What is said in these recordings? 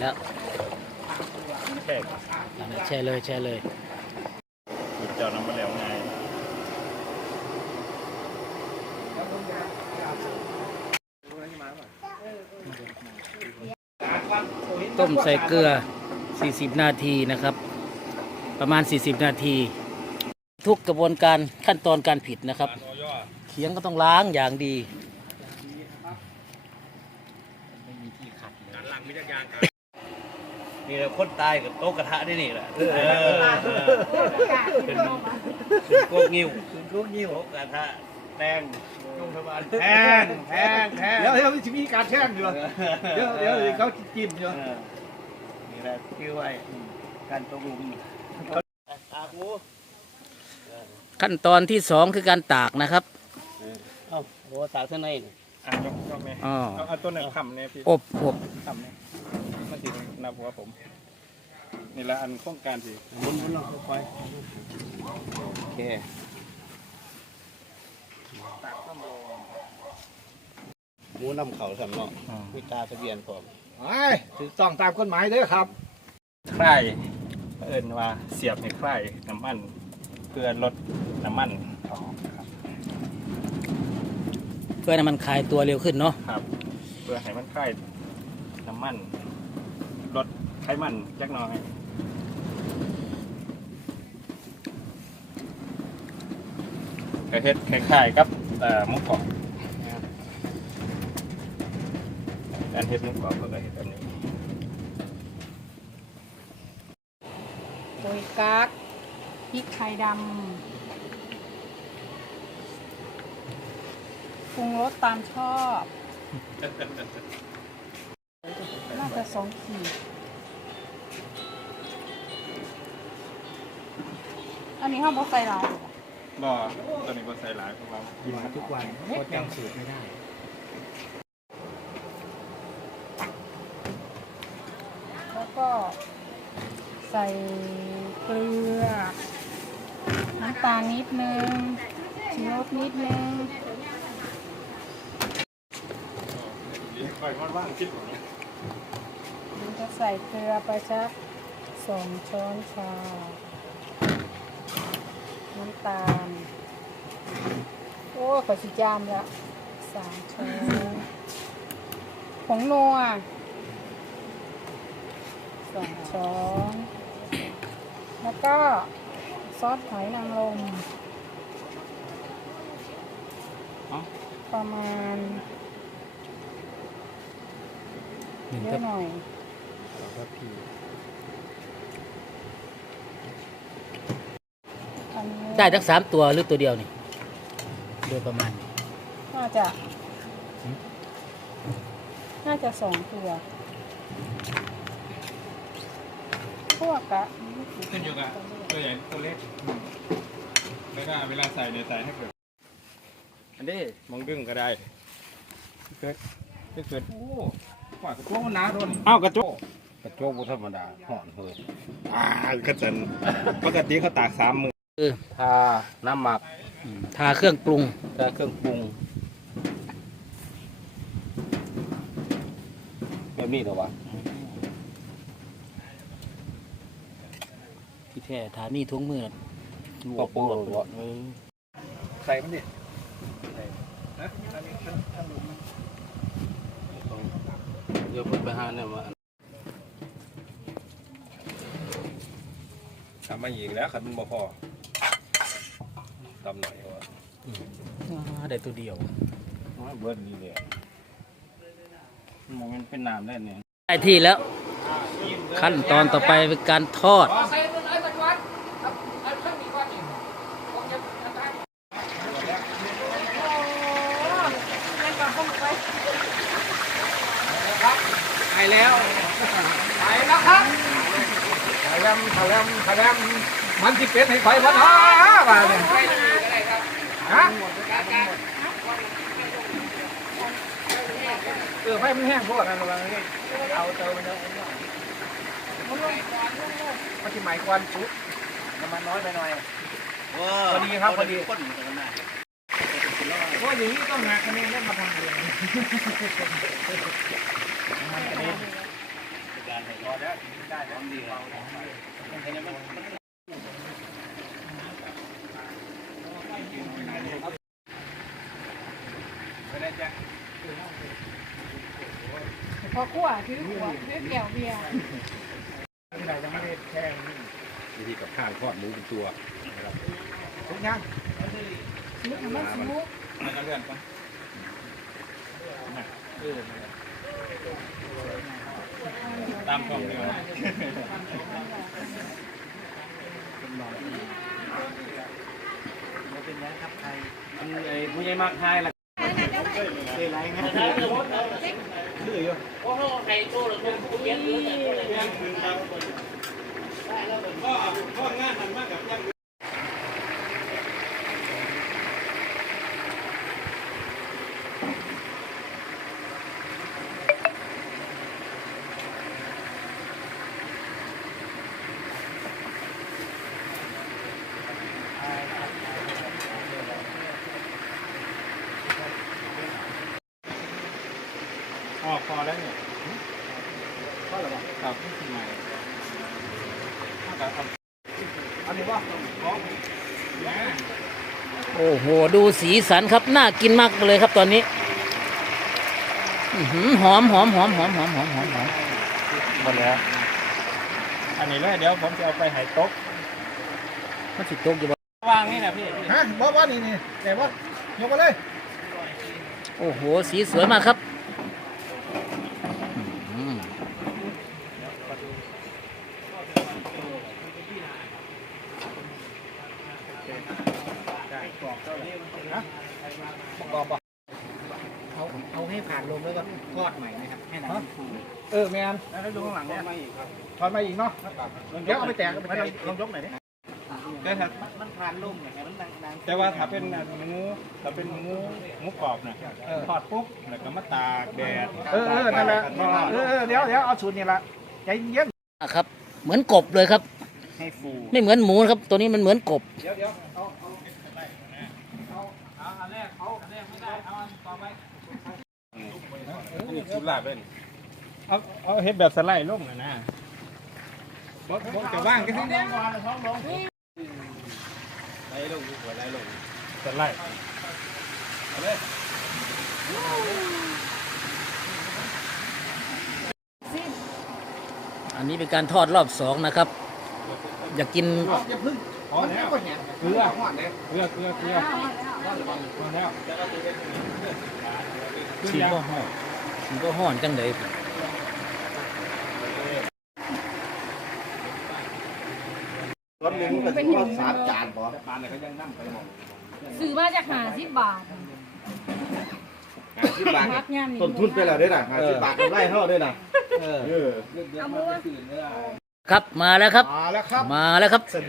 แล้วแค่อันนี้แช่เลยแช่เลยหยุดเจ้าน้ำมาแล้วไงต้มใส่เกลือ 40 นาทีนะครับ ประมาณ 40 นาที ทุกกระบวนการขั้นตอนการผิดนะครับ เขียงก็ต้องล้างอย่างดีมี แต่คนตายกับโต๊ะกระทะนี่นี่แหละเออเป็นเป็นพวกงิ้วเป็นพวกงิ้วโต๊ะกระทะแดงโรงพยาบาลแพงแพงแพงเดี๋ยวเดี๋ยวจะมีการแช่งอยู่เดี๋ยวเดี๋ยวเดี๋ยวเขาจิ้มอยู่เออนี่แหละชื่อไว้การตกลุมตากูขั้นตอนที่สองคือการตากนะครับเอ้าโหตากเส้นในนี่อะยกยกไหมอ๋อเอาเอาตัวหนึ่งคำเนี่ยพี่อบอบคำเนี่ยมั นสินับหัวผมนี่ละอันโครงการสิหมุนหมุนลงค่อยโอเคหมูนำเขาสำเนาะมีตาทะเบียนพร้อมไอ้ถูกต้องตามกฎหมายเด้อครับใคร่เอิญว่าเสียบให้ใคร่น้ำมันเพื่อลดน้ำมันออกครับเพื่อให้มันคลายตัวเร็วขึ้นเนาะครับ เพื่อให้มันใคร่น้ำมันลดไขมันเล็กน้อยกระเฮ็ดคล้ายๆกับเอ่อหมุกกรอบการเฮ็ดหมุกกรอบก็กระเฮ็ดแบบนี้โดยกักพริกไทยดำปรุงรสตามชอบ น่าจะสองขีด อันนี้ห้ามบอใส่ลายบ่ตัวนี้ก็ใส่หลายของเรากินมาทุกวันก็จำสูตรไม่ได้แล้วก็ใส่เกลือ น้ำตาลนิดนึงชูรสนิดนึงปล่อยมันว่างคิดหมดมันจะใส่เกลือไปสักสองช้อนชาน้ำ ตาล โอ้ขอสิจามละสามช้อนผงนัวสองช้อน แล้วก็ซอสหอยนางรมประมาณหนึ่งเยครัอะบหน่อยอันนี้ ได้ทั้งสามตัวหรือตัวเดียวนี่โดยประมาณน่าจะ น่าจะสองตัว พวกอะขึ้นอยู่กับตัวใหญ่ตัวเล็กแล้วก็เวลาใส่เนี่ยใส่ให้เกิด อันนี้มองดึงก็ได้เกิดเกิดโอ้กว่ากระโปรงมันหนาโดนอ้าวกระจกกระโจกบ่ธรรมดาห่อนเฮ้ยอ่ากระจันปกติเขาตากสามมือ เออทาน้ำหมักอืมทาเครื่องปรุงและเครื่องปรุงแบบนี้เหรอวะที่แท้ทานี่ทุ่งมือน่ะลก็วกปรุงลวกหมดเออใส่มันดิเดี๋ยวผมไปหาเนี่ยมาทำมาอีกแล้วขันมันบ่พอ ตำหน่อยว่าอ่าได้ตัวเดียวเบิร์ดดีเลยมันเป็นน้ำได้เนี่ยได้ที่แล้ว ขั้นตอนต่อไปเป็นการทอด ไปแล้วไปแล้วครับขยำขยำขยำมันที่เป็ดให้ไฟพัดอ้าว่าเนี่ย ฮะเออไฟมันแห้งโพดนะระวังนี่เอาเตามันเยอะมันที่หมายควันปุ๊บน้ำมันน้อยไปหน่อยพอดีครับพอดีคนเหมือนกันนะเพราะอย่างนี้ต้องหาคะแนนได้มาทำเองการพอดได้ได้คั่ วถือหัวถือแก้วเบียร์ที่ไหนยังไม่ได้แช่งวิธีกับข้างทอดหมูเป็นตัวนะครับทุกอย่างซื้อทำมันซุกมันก็เลื่อนไปตามกล่องเลยผู้ใหญ่มากทายละ คืออยู่ก็ห้โงใครโตหรือคนผู้เลี้ยงหรือคนผู้เลี้ยงครับก็ห้องงานหันมาก พอแล้วเนี่ยพอแล้วครับใหม่ครับอันนี้ว่าโอ้โห ดูสีสันครับ น่ากินมากเลยครับตอนนี้อื้อหือหอมหอมหอมหอมหอมหอมหอมหอมหมดแล้ว อันนี้เลยเดี๋ยวผมจะเอาไปไหโต๊ะมันสิตกอยู่บ่วางนี่นะพี่ ฮะว่าว่านี่นี่แต่ว่ายกมาเลย โอ้โห สีสวยมากครับอื้อหือ บอกบอกเอาเอาให้ผ่านลมแล้วก็ทอดใหม่นะครับให้น้ำฟูเออแมนแล้วดูข้างหลังเนี่ยทอดมาอีกเนาะเดี๋ยวเอาไปแตกเอาไปแตกลองยกหน่อยดิแต่ถ้ามันผ่านลุ่มเนี่ยมันดังดังแต่ว่าถ้าเป็นหมูถ้าเป็นหมูหมูกรอบนะทอดปุ๊บแล้วก็มาตากแดดเออเออนั่นแหละเออเออเดี๋ยวเดี๋ยวเอาสูตรนี่ละใจเย็นครับ เหมือนกบเลยครับให้ฟูไม่เหมือนหมูนะครับ ตัวนี้มันเหมือนกบเดี๋ยวเดี๋ยวเอาเอาเอาเอาอันแรกเอาอั นแรกไม่ได้เอาอันต่อไปอันนี้สุดลาบเป็นเอาเอาเฮ็ดแบบสไลด์ลงนะนะบ่บ่จะว่างกันสิเด้ไล่ลงดีกว่าไล่ลงสไลด์อันนี้เป็นการทอดรอบสองนะครับ อยากกิน อย่าพึ่งพอแล้วก็แหงเกลือหอดเลยเกลือเกลือเกลือพอแล้วสีก็ห่อนสีก็ห่อนจังเลยรถหนึ่งเป็นถือหว่านึ่งสามจานพอปานเลยก็ยังนั่งไปหมดซื้อมาจากหาสิบบาทหาสิบบาทต้นทุนไปแล้วด้วยนะหาสิบบาทกำไรเท่าด้วยนะเออเอามือ ครับมาแล้วครับ มาแล้วครับมาแล้วครับ สะ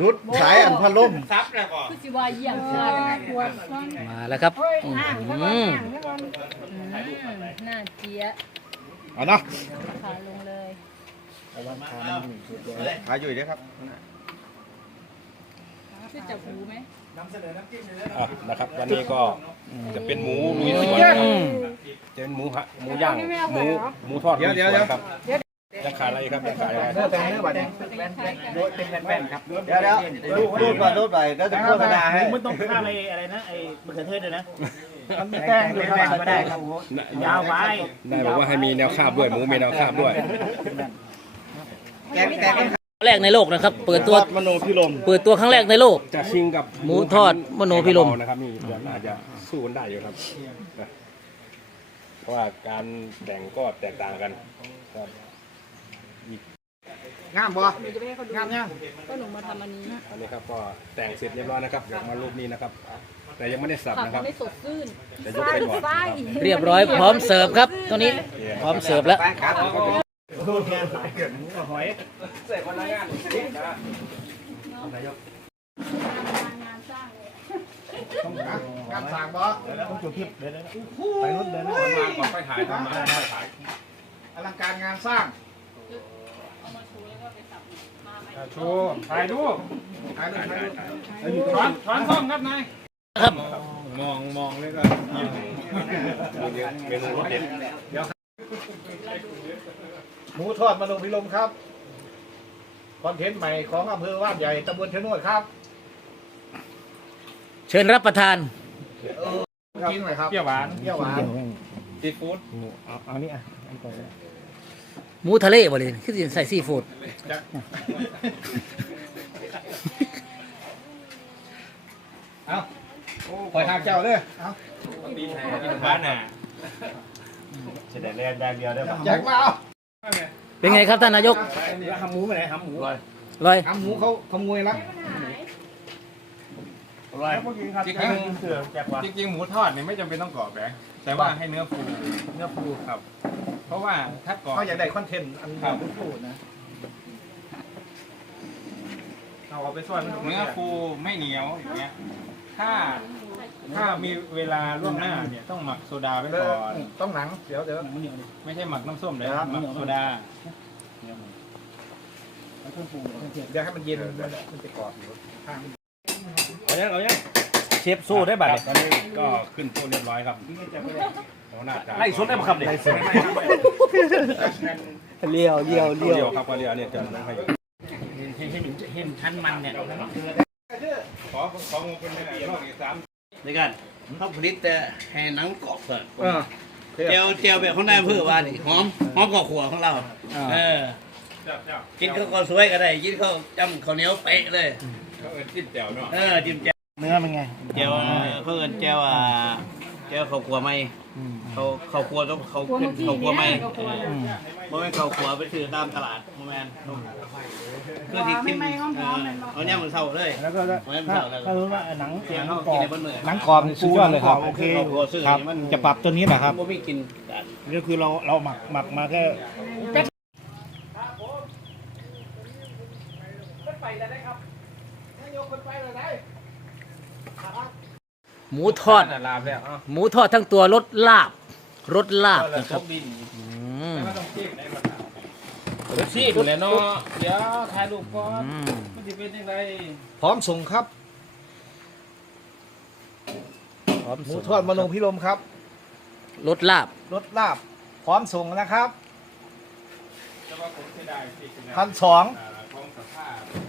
ดุดขายอันพัดลมซับแล้วก็คือสิว่าเยี่ยมเลยปวดซ้อนมาแล้วครับเฮ้ยอื้อห่างหืซะก่อนอห่างซะก่อนอืมน่าเจี๊ยะเอาเนาะขาลงเลยขายอยู่ด้วยครับคือจับหูไหมอะนะครับวันนี้ก็จะเป็นหมูลุยสวนครับอืมจะเป็นหมูฮะหมูย่างหมูหมูทอดลุยสวนครับ ยังขายอะไรครับยังขายอะไรเนื้อแต่เนื้อบัดนี้เป็นคล้ายๆกันเป็นแป้นๆครับเดี๋ยวเดี๋ยวรูดรูดก่อนรูดไปแล้วจะโฆษณาให้มันต้องข้ามไอ้อะไรนะไอ้มะเขือเทศด้วยนะมันมีแป้งด้วยครับไม่ได้ครับยาวไปนายบอกว่าให้มีแนวคาบด้วยหมูมีแนวคาบด้วยแกงแกงแรกในโลกนะครับ เปิดตัวทอดมโนพิรมเปิดตัวครั้งแรกในโลกจะชิงกับหมูทอดมโนพิรมนะครับนี่เดี๋ยวน่าจะสู้กันได้อยู่ครับนะเพราะว่าการแต่งก็แตกต่างกันครับ งามบ่งามยังก็หนูมาทำอันนี้อันนี้ครับก็แต่งเสร็จเรียบร้อยนะครับเดี๋ยวมารูปนี้นะครับ แต่ยังไม่ได้สับผักนะคมัรับนไม่สดชื่นจะยกไปก่อนนะครับเรียบร้อยพร้อมเสิร์ฟครับตัวนี้พร้อมเสิร์ฟแล้วหอยต้องการงานสร้างบ่ต้องจุดทิพย์เดี๋ยวไปรุ่นเดินหน้าก่อนไปถ่ายทำมาได้ถ่ายอลังการงานสร้าง โชว์ถ่ายรูปถ่ายรูปถ่ายรูปถอนถอนซ่อมครับนายครับ มองมองเลยก็ยิ้มเมนูรสเด็ดหมูทอดมะนงพิลมครับคอนเทนต์ใหม่ของอำเภอว่านใหญ่ตำบลชะโนดครับ เชิญรับประทานกินหน่อยครับเปรี้ยวหวานเปรี้ยวหวานซีฟู้ดเอาเอานี่อะอันก่อนเลย หมูทะเลบ่เลยคือสิใส่ซีฟู้ดเอาคอยทางเจ้าเลยเอาบ้านน่ะเสด็จแรงแดงเดียวได้ปะแจกมาเอาเป็นไงครับท่านนายกหำหมูไปไหนหำหมูลอยหางหมูเขาขโมยแล้วอะไรจริงๆเสือแจกว่าจริงๆหมูทอดเนี่ยไม่จำเป็นต้องกรอบแบงแต่ว่าให้เนื้อฟูเนื้อฟูครับ เพราะว่าถ้ากรอบเขาอยากได้คอนเทนต์อันครับพูดนะเอาเอาไปซ่อนเนื้อฟูไม่เหนียวอย่างเงี้ย ถ้าถ้ามีเวลาล่วงหน้าเนี่ยต้องหมักโซดาไว้เดี๋ยวก่อนต้องหนังเดี๋ยวเดี๋ยวไม่ใช่หมักน้ำส้มเลยหมักโซดาเดี๋ยวให้มันเย็นมันมันจะกรอบอยู่ข้างเอาเนี่ยเอาเนี่ยเชฟสู้ได้บัตรตอนนี้ก็ขึ้นโต๊ะเรียบร้อยครับโอ้หน้าตา ไล่สดได้ปะครับเนี่ยเลี้ยวเลี้ยวเดียวครับก็เดียวเนี่ยเดี๋ยวให้เห็นเห็นชั้นมันเนี่ยขอของเป็นอะไรรอบอีกสามในการเขาผลิตแต่แห่หนังกรอบเพื่อนเออเจียวเจียวแบบของนายอำเภอว่านี่หอมหอมกว่าขัวของเรา เออเจ้าเจ้ากินข้าวกอสวยก็ได้กินข้าวจำข้าวเหนียวเป๊ะเลยเขาเอิ้นจิ้มแจ่วเนาะเออจิ้มแจ่วเนื้อเป็นไงแจ่วเขาเอินแจ่วอ่า แจ่วข้าวขัวไหมเขาข้าวขัวต้องเขากลัวเป็นเมื่อกี้ข้าวขัวไหมเนี่ยก็กลัวโมเมนข้าวขัวไปซื้อตามตลาดโมเมนคือที่กินเอาเนี่ยมันเศร้าเลย แล้วก็เอาเนี่ยมันเศร้าแล้วถ้ารู้ว่าหนังเสียงเขากินในบนมือหนังกรอบนี่สุดยอดเลยครับโอเคซื้อครับมันจะปรับตัวนี้แหละครับผมไม่กินกันก็คือเราเราหมักหมักมาแค่ มูทอดลาบแล้วเอ้าหมูทอดทั้งตัวรสลาบรสลาบนะครับอืมไม่ต้องจิ้มได้มาเดี๋ยวซีดเลยเนาะเดี๋ยวถ่ายรูปก่อนอืมมันจะเป็นยังไงพร้อมส่งครับ พร้อมหมูสุดทอดมะนงพิรมครับ รสลาบรสลาบ พร้อมส่งนะครับแต่ว่าผมเสียดายที่สุดนะพันสองอ่าของสภาพ